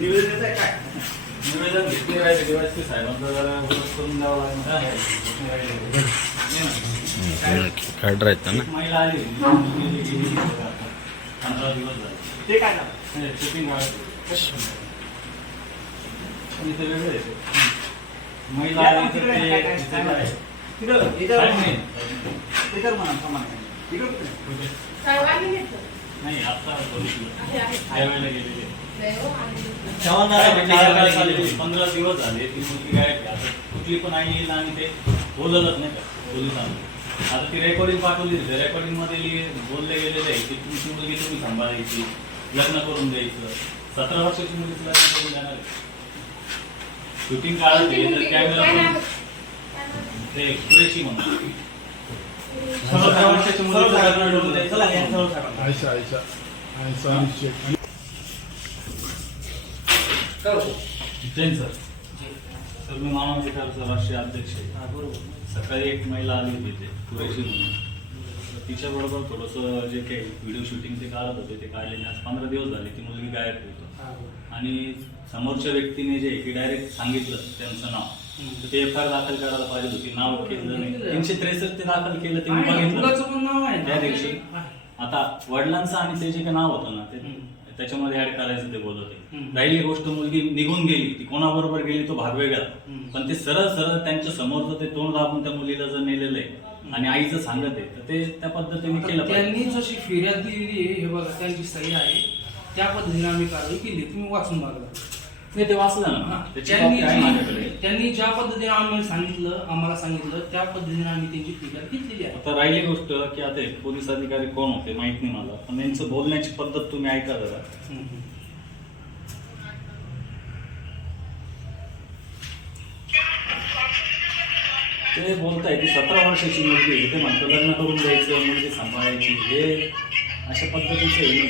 निवेदन आहे काय निवेदन घेतले राहिले साहेबांचा जरा करून लागेल ना महिला आली पंधरा दिवस झाले ते काय आहे महिला आली तर ते तिकडं म्हणा सामान घेतलं? नाही आता पंधरा दिवस झाले ती मुलगी काय आता कुठली पण आई येईल आणि ते बोलतच नाही का? पोलिसांना आता ती रेकॉर्डिंग पाठवली रेकॉर्डिंगमध्ये बोलले गेलेले आहे की तुमची मुलगी तुम्ही सांभाळायची लग्न करून द्यायचं. सतरा वर्षाची मुलीचं लग्न करून देणार शूटिंग काढत? कॅमेरा? ते कुरेशी म्हणतात जैन सर सर मी मामा राष्ट्रीय अध्यक्ष आहे सकाळी एक महिला आली होती ते कुरेशी म्हणून तिच्याबरोबर थोडंसं जे काही व्हिडिओ शूटिंग ते काढत होते ते काढले आज पंधरा दिवस झाले ती मुलगी गायब होती आणि समोरच्या व्यक्तीने जे की डायरेक्ट सांगितलं त्यांचं नाव तर ते एफ आय दाखल करायला पाहिजे होती नाव केलं नाही. तीनशे त्रेसष्ट ते दाखल केलं ते मी आहे ना, बघितलं. मुलाचं पण नाव आहे. ना. त्या दिवशी. आहे. आता वडिलांचं आणि ते जे काही नाव होतं ना ते. त्याच्यामध्ये ऍड करायचं ते बोलत होते. हम्म. राहिली गोष्ट मुलगी निघून गेली ती कोणाबरोबर गेली तो भाग वेगळा. हम्म. पण ते सरळ सरळ त्यांच्या समोरचं ते तोंड दाबून त्या मुलीला जर नेलेलं आहे आणि आईचं सांगत आहे तर ते त्या पद्धतीने केलं पाहिजे. त्यांनी जशी फिर्याद दिलेली आहे हे बघा त्यांची सही आहे. त्या पद्धतीने आम्ही कारवाई केली तुम्ही वाचून बघा. नाही ते वाचलं ना. त्याची त्यांनी त्यांनी ज्या पद्धतीने आम्हाला सांगितलं आम्हाला सांगितलं त्या पद्धतीने आम्ही त्यांची फिर्याद घेतलेली आहे. आता राहिली गोष्ट की आता हे पोलीस अधिकारी कोण होते माहीत नाही मला. पण यांचं बोलण्याची पद्धत तुम्ही ऐका जरा. ते बोलताय की सतरा वर्षाची मुलगी ते म्हणतं लग्न करून द्यायचं मुलगी सांभाळायची हे अशा पद्धतीचं नाही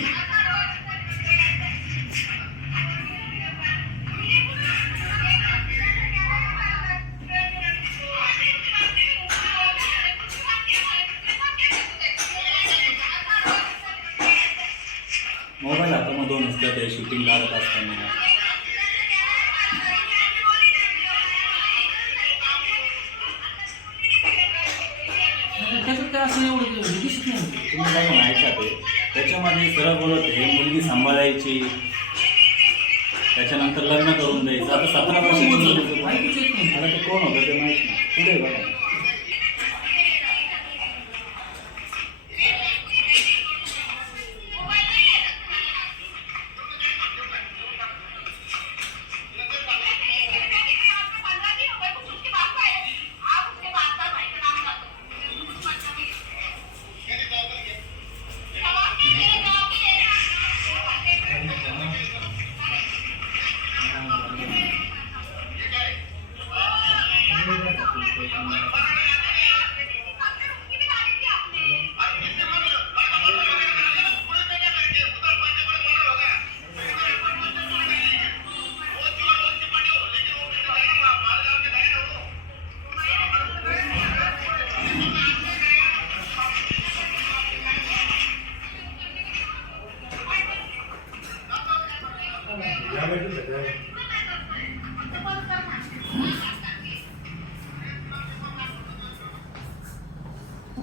मोबाईल हातामधून असतं ते शूटिंग काढत असताना. त्याच्यात काय असं एवढं हे दिसत नाही. तुम्ही काय पण ऐका ते. त्याच्यामध्ये सरळ बोलत आहे मुलगी सांभाळायची. त्याच्यानंतर लग्न करून द्यायचं. आता सतरा येत नाही. आता ते कोण होतं ते माहीत नाही. पुढे बघा?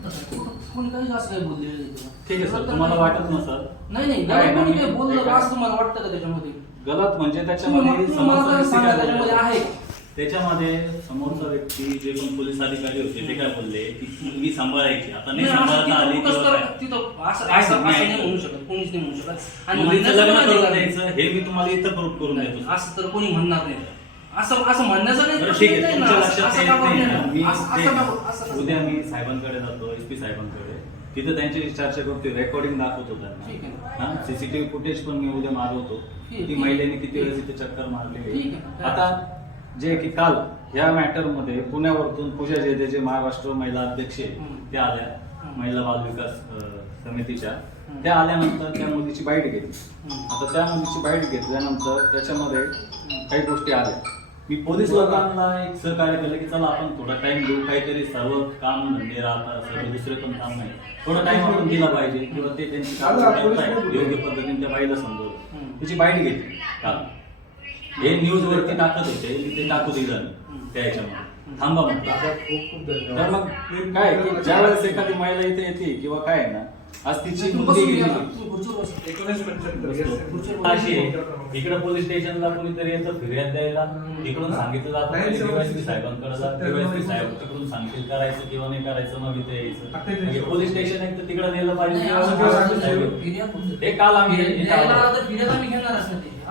कोणी काही असं काही बोललेलं नाही तेव्हा. ठीक आहे सर. तुम्हाला वाटत नाही. नाही कोणी काही बोललं असं तुम्हाला वाटतं का त्याच्यामध्ये? गलत म्हणजे तुम्ही त्याच्यामध्ये मग तुम्ही मला समोरचा काय व्यक्ती काय त्याच्यामध्ये बोलला? आहे. त्याच्यामध्ये समोरचा व्यक्ती जे पण पोलीस अधिकारी होते ते काय बोलले? की मुलगी सांभाळायची. आता नाही नाही, असं सांभाळता तिथं आली कुठंच किंवा तर- काय. तिथं असं काय असं सांगू असं नाही. नाही म्हणू शकत. कोणीच नाही म्हणू शकत. आणि मुलीचं लग्न करून. द्यायचं? हे मी तुम्हाला इथं प्रूफ करून देतो. असं तर कोणी म्हणणार नाही. असं असं म्हणण्याचं नाही बरं ठीक आहे. तुमच्या लक्षात ना. मी ते- उद्या मी साहेबांकडे जातो एस पी साहेबांकडे तिथं त्यांची चर्चा करतो रेकॉर्डिंग दाखवतो ठीक त्यांना आहे. हा सीसीटीव्ही फुटेज पण मी उद्या मागवतो ठीक आहे. की महिलेने किती वेळेस इथे चक्कर मारलेली ठीक आहे. आहे. आता जे की काल या मॅटरमध्ये पुण्यावरतून पूजा जेदे जे महाराष्ट्र महिला अध्यक्ष आहे, हम्म. त्या आल्या हम्म. महिला बाल विकास अं, समितीच्या हम्म. त्या आल्यानंतर त्या मुलीची बाईट घेतली हम्म. आता त्या मुलीची बाईट घेतल्यानंतर त्याच्यामध्ये काही गोष्टी आल्या मी पोलीस लोकांना एक सहकार्य केलं की चला आपण थोडा टाइम देऊ. काहीतरी सर्व काम धंदे राहतात सर्व दुसरे पण काम नाही. थोडा टाइम आपण दिला पाहिजे किंवा ते त्यांची काम योग्य पद्धतीने त्या बाईला समजवलं. त्याची बाईट घेतली काल हे न्यूज वरती टाकत होते ते टाकू दिलं नाही. त्या ह्याच्यामध्ये थांबा म्हटलं. खूप खूप तर मग काय ज्या वेळेस एखादी महिला इथे येते किंवा काय ना आज तिची मुलगी बसून गेली? अशी आहे इकडे पोलीस स्टेशनला कोणीतरी येतं फिर्याद द्यायला. इकडून सांगितलं जातं. डीवायसपी साहेबांकडे मध्ये साहेब. तिकडून सांगतील करायचं किंवा नाही करायचं मग इथे यायचं. म्हणजे पोलीस स्टेशन एक तर तिकडे नेलं पाहिजे. हे काल आम्ही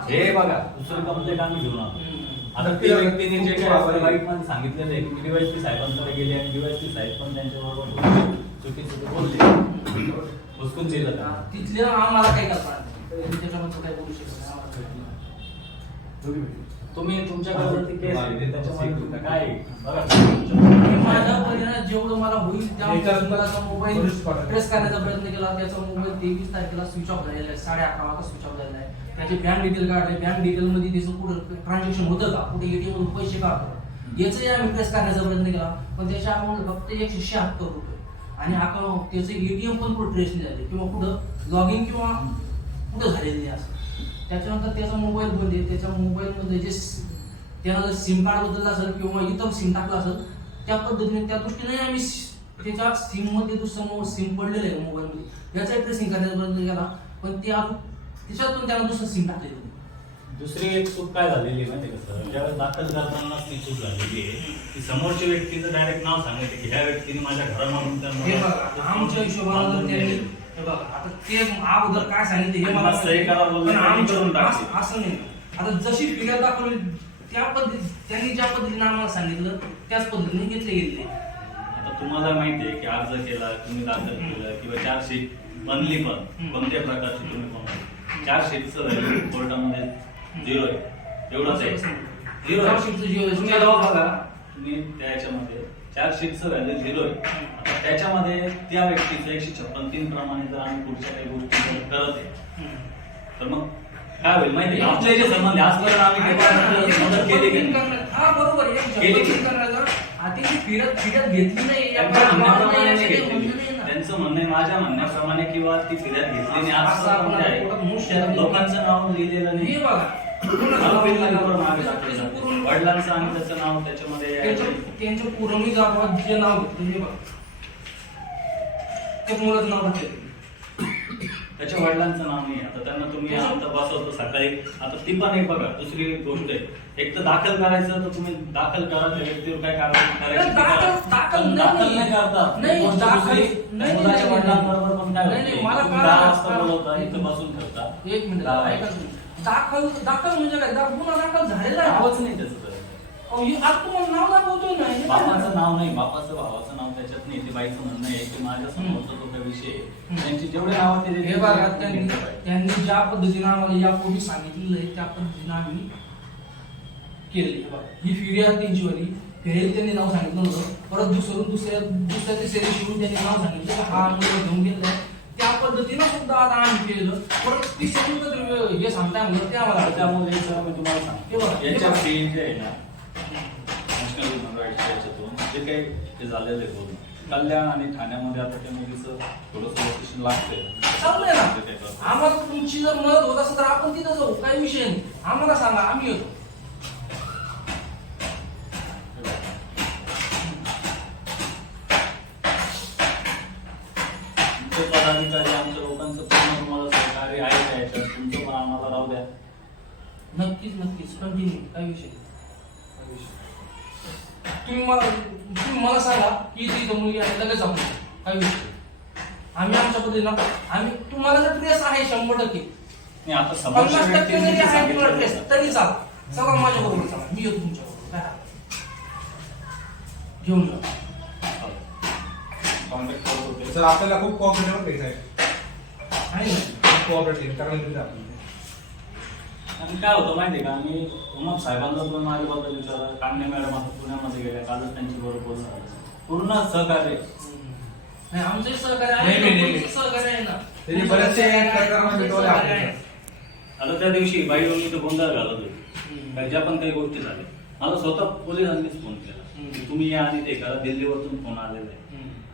हे बघा दुसरं कंप्लेंट आम्ही घेऊन आलो. आता ते व्यक्तीने जे काय आपल्या बाईटमध्ये सांगितलेलं आहे की डीवायसपी साहेबांकडे गेले आणि डीवायसपी साहेब पण त्यांच्याबरोबर. चुकीचं बोलले. तिथले आम्हाला काही बोलू शकत. तुम्ही तुमच्याकडे काय माझ्या जेवढं मला होईल त्या मोबाईल. प्रेस करण्याचा प्रयत्न केला त्याचा मोबाईल तेवीस तारखेला स्विच ऑफ झालेला आहे साडे अकरा वाजता स्विच ऑफ झालेला आहे. त्याचे बँक डिटेल काढले. बँक डिटेल मध्ये त्याचं कुठं ट्रान्झॅक्शन होतं का? कुठे एटीएम मधून पैसे काढतो याचंही आम्ही प्रेस करण्याचा प्रयत्न केला. पण त्याच्या अकाउंट फक्त एकशे शहात्तर रुपये. आणि अकाउंट त्याचं एटीएम पण कुठं ट्रेस नाही झाले. किंवा कुठं लॉग इन किंवा कुठं झालेलं नाही असं. त्याच्यानंतर त्याचा मोबाईल बंद आहे. त्याच्या मोबाईलमध्ये जे त्यानं जर सिम कार्ड बदललं असेल किंवा इतर सिम टाकलं असेल त्या पद्धतीने त्या दृष्टीने आम्ही त्याच्या सिममध्ये दुसरं सिम पडलेलं आहे मोबाईलमध्ये याचा ट्रेसिंग करायचा प्रयत्न केला. पण ते त्याच्यात त्याच्यातून त्यानं दुसरं सिम टाकलेलं नाही. दुसरी एक चूक काय झालेली आहे माहिती का सर? ज्यावेळेस दाखल करताना ती चूक झालेली आहे. की समोरच्या व्यक्तीचं डायरेक्ट नाव सांगायचं की ह्या व्यक्तीने माझ्या घरामधून तर हे बघा आमच्या हिशोबानं जर त्यांनी हे बघा आता ते अगोदर काय सांगितलं हे आणि मला मग सही करा बोलले, पण त्यांनी आमच्या- करून टाकली. असं- असं नाही. आता जशी फिर्याद दाखवली त्या पद्धती त्यांनी ज्या पद्धतीने आम्हाला सांगितलं त्याच पद्धतीने घेतले गेले आता तुम्हाला माहिती आहे की अर्ज केला तुम्ही दाखल केलं किंवा चार्जशीट बनली पण हम्म. कोणत्या प्रकारची तुम्ही पण चार्जशीटचं व्हॅल्यू कोर्टामध्ये झिरो आहे एवढंच आहे झिरो zero आहे. तुम्ही आता बघा तुम्ही त्याच्यामध्ये चार्जशीटचं व्हॅल्यू झिरो आहे आता त्याच्यामध्ये त्या व्यक्तीचं एकशे छप्पन तीन प्रमाणे जर आम्ही पुढच्या काही गोष्टी जर करत आहे तर मग काय होईल माहिती आहे? आमचे जे संबंध आजपर्यंत आम्ही मदत केली की नाही? हा बरोबर. एक केली की शब्द करण्याचं. आता ती फिरत फिरत घेतली नाही या त्यांच्या म्हणण्याप्रमाणे या नाही सगळ्या घेतली. म्हणणं नाही ना. त्यांचं म्हणणं आहे माझ्या म्हणण्याप्रमाणे किंवा ती फिर्याद घेतली नाही असं असं आपण म्हणजे आहे. थोडं मुश त्यात लोकांचं नाव लिहिलेलं हे नाही बघा वडिलांचं आणि त्याचं नाव त्याच्यामध्ये त्यांच्या पुरवणी गावात जे नाव घेतलं हे बघा मुलाचं नाव टाकलं त्याच्या वडिलांचं नाव नाही आता त्यांना तुम्ही आता बसवतो सकाळी आता ती पण एक बघा दुसरी गोष्ट आहे एक तर दाखल करायचं तर तुम्ही दाखल करा त्या व्यक्तीवर काय कारवाई करायची दाखल- नाही. करता मुलाच्या वडिलांबरोबर पण काय मला दहा वाजता बोलवता इथं बसून ठेवता एक मिनिट दाखल दाखल म्हणजे काय दा- गुन्हा दाखल झालेला आहे. नावच नाही त्याचं तर. अहो, हे आता तुम्हाला नाव दाखवतोय ना हे काय? बापाचं? नाव नाही बापाचं भावाचं नाव त्याच्यात नाही ते बाईचं म्हणणं आहे की माझ्या समोरचा जो काही विषय. आहे. त्यांची जेवढे नाव ते हे बघा त्यांनी त्यांनी ज्या पद्धतीने आम्हाला यापूर्वी सांगितलेलं आहे त्या पद्धतीने आम्ही केले ही फिर्याद त्यांची वाली. फिर्याद त्यांनी नाव सांगितलं होतं. परत दुसरून दुसऱ्या दुसऱ्या तिसऱ्या दिवशी त्यांनी नाव सांगितलं की हा मुलगा घेऊन गेलाय त्या पद्धतीनं सुद्धा आता आम्ही केलं परत ती सगळी हे सांगताय म्हणलं ते आम्हाला त्यामुळे सर तुम्हाला हे बघा, सांगतो हे याच्या जे आहे ना नॅशनल ह्युमन राईट्सच्या याच्यातून जे काही ते झालेलं आहे बोलणं कल्याण आणि ठाण्यामध्ये आता त्या मुलीचं थोडंसं लोकेशन लागतंय. चांगलंय ना. आम्हाला तुमची जर मदत होत असेल तर आपण तिथं जाऊ काही विषय नाही. आम्हाला सांगा आम्ही येतो. तुमचे पदाधिकारी आमच्या लोकांचं पूर्ण तुम्हाला सहकार्य आहे का याच्यात? तुमचं पण आम्हाला राहू द्या. नक्कीच नक्कीच. कंटिन्यू काही विषय. तुम्ही मला तुम्ही मला सांगा की ती मुलगी आहे लगेच आपण काही विषय. आम्ही आमच्या पद्धतीनं आम्ही तुम्हाला जर ट्रेस आहे शंभर टक्के. नाही आता समोरच्या पन्नास टक्के व्यक्तीने जरी जे आहे सांगितलं तुम्हाला ट्रेस होतं. तरी. चाल चला माझ्या बरोबर चला मी येतो तुमच्या बरोबर काय हरकत नाही. घेऊन जा. कॉन्टॅक्ट करत होते सर आपल्याला खूप कॉपरेटिव्ह घ्यायचं आहे ना खूप कॉपरेटिव्ह कारण दिलं आपण आणि काय होतं माहितीये का मी उमप साहेबांना पण माझ्याबद्दल विचारलं कांडे मॅडम आता पुण्यामध्ये गेल्या कालच त्यांची बरोबर पूर्ण सहकार्य नाही आमचंही सहकार्य नाही, नाही, आहे नाही. तुमचंही सहकार्य आहे ना त्यांनी बरेचसे सहकार्य आपण. आहे. आता त्या दिवशी बाई मी तो गोंधळ घालत होते हम्म. काही ज्या पण काही गोष्टी झाल्या मला स्वतः पोलिसांनीच फोन केला हम्म. की तुम्ही या आणि ते करा दिल्लीवरून फोन आलेला आहे.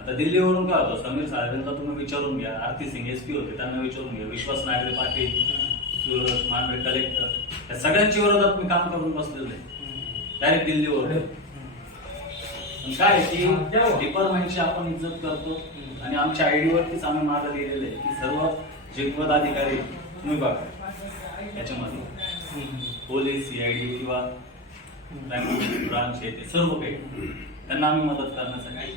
आता दिल्लीवरून काय होतं? समीर साहेबांना तुम्ही विचारून घ्या. आरती सिंग एस पी होते त्यांना विचारून घ्या. विश्वास नागरे पाटील मांडवे कलेक्टर या सगळ्यांच्या विरोधात मी काम करून बसलेलो आहे. डायरेक्ट दिल्लीवर काय की डिपार्टमेंटची आपण इज्जत करतो आणि आमच्या आयडी वरतीच आम्ही मागं लिहिलेलं आहे. की सर्व जे पदाधिकारी तुम्ही बघा. याच्यामध्ये पोलीस सीआयडी किंवा ब्रांच आहे ते सर्व काही. त्यांना आम्ही मदत करण्यासाठी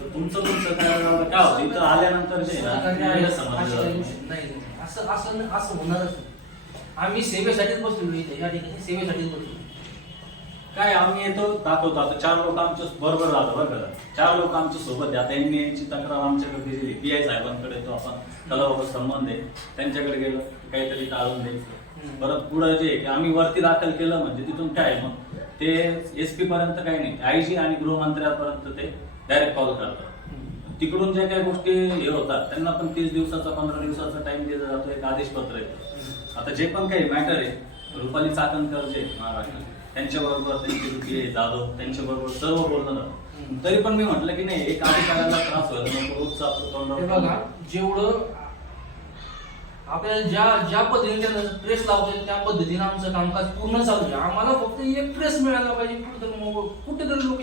तर तुमचं तुमचं काय काय होतं इथं आल्यानंतर जे आहे. ना, समजलं नाही. असं असं असं होणारच नाही. आम्ही सेवेसाठीच बसलेलो इथे या ठिकाणी सेवेसाठीच बसलो काय आम्ही येतो दाखवतो आता. चार लोक आमच्या बरोबर राहतो बरं का. चार लोक आमच्यासोबत आहे. आता यांनी यांची तक्रार आमच्याकडे दिली पी आय साहेबांकडे तो आपण त्याला बाबा संबंध आहे. त्यांच्याकडे गेलो. काहीतरी टाळून द्यायचं. परत पुढं जे आहे की आम्ही वरती दाखल केलं म्हणजे तिथून काय आहे मग? ते एस पी पर्यंत काही नाही. आयजी आणि गृहमंत्र्यापर्यंत ते डायरेक्ट कॉल करतात. तिकडून ज्या काही गोष्टी हे होतात त्यांना पण तीस दिवसाचा पंधरा दिवसाचा टाइम दिला जातो एक आदेशपत्र येतं आता जे पण काही मॅटर आहे रुपाली चाकणकर जे आहे महाराष्ट्रात त्यांच्याबरोबर त्यांची रुपी आहे जाधव त्यांच्याबरोबर सर्व बोलणं झालं तरी पण मी म्हटलं की नाही एक अधिकाऱ्याला त्रास व्हायला नको रोजचं जेवढं आपल्याला ज्या ज्या पद्धतीने प्रेस लावतोय त्या पद्धतीने आमचं कामकाज पूर्ण चालू आहे. आम्हाला फक्त एक प्रेस मिळाला पाहिजे. कुठेतरी कुठेतरी लोक